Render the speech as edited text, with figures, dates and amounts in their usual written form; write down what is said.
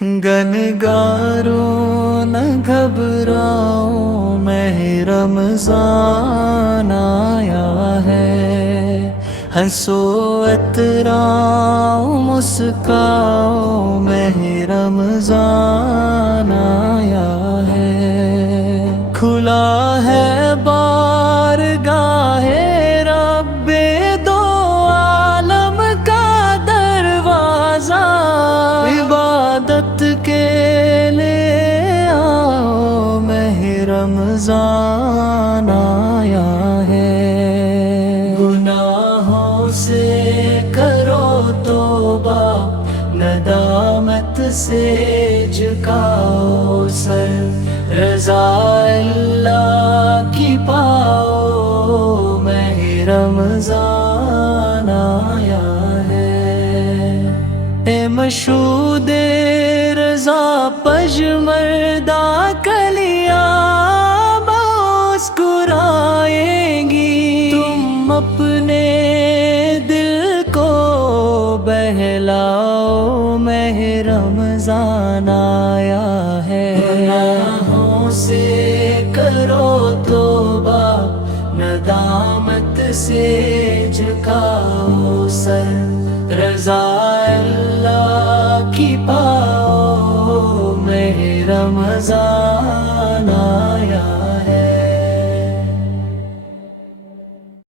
گنگارو نہ گھبراؤ میں رمضان آیا ہے، ہنسو اتراؤ مسکاؤ میں رمضان آیا ہے، کھلا ہے بارگاہ رب دو عالم کا دروازہ، عبادت کے لے آؤ ماہ رمضان آیا ہے، گناہوں سے کرو توبہ ندامت سے جھکاؤ سر، رضا اللہ کی پاؤ ماہ رمضان آیا ہے، اے مشہود رضا پژمردہ کلیاں مسکرائیں گی، تم اپنے دل کو بہلاؤ ماہ رمضان آیا ہے، گناہوں سے کرو توبہ ندامت سے جھکاؤ سر، رضا اللہ کی پاؤ ماہ رمضان